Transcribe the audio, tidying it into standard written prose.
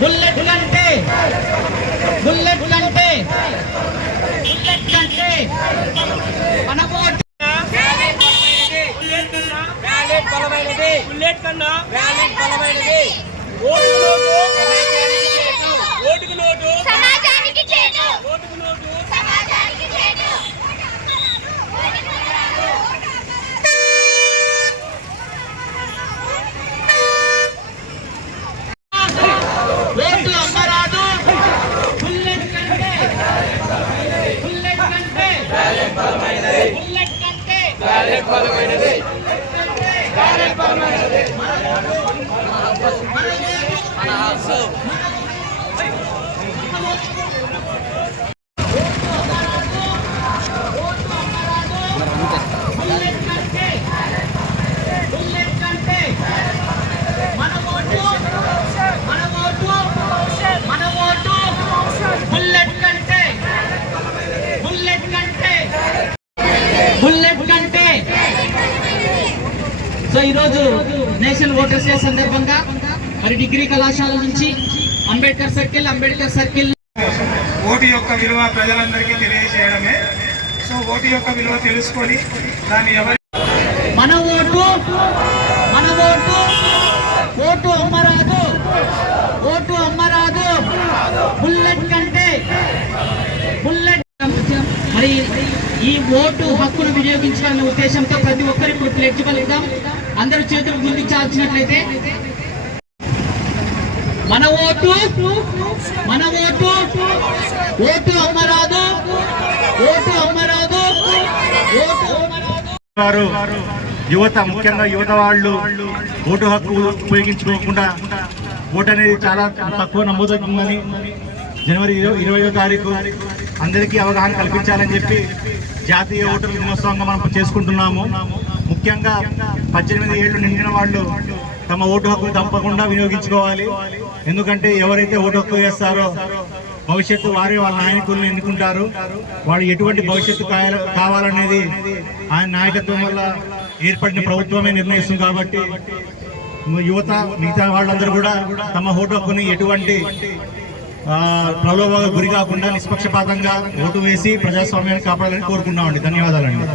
Bullet కంటే bullet కంటే bullet కంటే మన ఓటు బుల్లెట్ కన్నా బలమైనది. ఓటుకు నోటు సమాజానికి చేటు. ఓటుకు నోటు సమాజానికి చేటు. ఓటు అమ్మరాదు. బుల్లెట్ కంటే బుల్లెట్ కంటే బుల్లెట్ కంటే బలమైనది. మన హక్కు బుల్లెట్ కంటే బుల్లెట్ కంటే మన ఓటు మన ఓటు మన ఓటు బుల్లెట్ కంటే బుల్లెట్ కంటే బుల్లెట్ కంటే. సో ఈరోజు నేషనల్ ఓటర్స్ డే సందర్భంగా మరి డిగ్రీ కళాశాల నుంచి అంబేద్కర్ సర్కిల్ ఓటు యొక్క విలువ ప్రజలందరికీ తెలియజేయడమే. సో ఓటు యొక్క విలువ తెలుసుకొని దాన్ని మన ఓటు మన ఓటు ఓటు అమ్మరాదు ఓటు అమ్మరాదు. బుల్లెట్ కంటే బుల్లెట్. మరి ఈ ఓటు హక్కును వినియోగించాలనే ఉద్దేశంతో ప్రతి ఒక్కరికి ప్లెడ్జ్ పలుకుదాం. అందరూ చేతులు గుర్తించాల్సినట్లయితే మన ఓటు మన ఓటు ఓటు అమ్మరాదు ఓటు అమ్మరాదు ఓటు అమ్మరాదు. యువత, ముఖ్యంగా యువత వాళ్ళు ఓటు హక్కు ఉపయోగించుకోకుండా ఓటు అనేది చాలా తక్కువ నమోదవుతుందని జనవరి 20వ తారీఖు అందరికీ అవగాహన కల్పించాలని చెప్పి జాతీయ ఓటర్ల దినోత్సవంగా మనం చేసుకుంటున్నాము. ముఖ్యంగా 18 ఏళ్ళు నిండిన వాళ్ళు తమ ఓటు హక్కు తప్పకుండా వినియోగించుకోవాలి. ఎందుకంటే ఎవరైతే ఓటు హక్కు వేస్తారో భవిష్యత్తు వారి వాళ్ళ నాయకులను ఎన్నుకుంటారు. వాళ్ళు ఎటువంటి భవిష్యత్తు కావాలనేది ఆయన నాయకత్వం వల్ల ఏర్పడిన ప్రభుత్వమే నిర్ణయిస్తుంది. కాబట్టి యువత, మిగతా వాళ్ళందరూ కూడా తమ ఓటు హక్కుని ఎటువంటి ప్రలోభాలకు గురి కాకుండా నిష్పక్షపాతంగా ఓటు వేసి ప్రజాస్వామ్యాన్ని కాపాడాలని కోరుకున్నామండి. ధన్యవాదాలండి.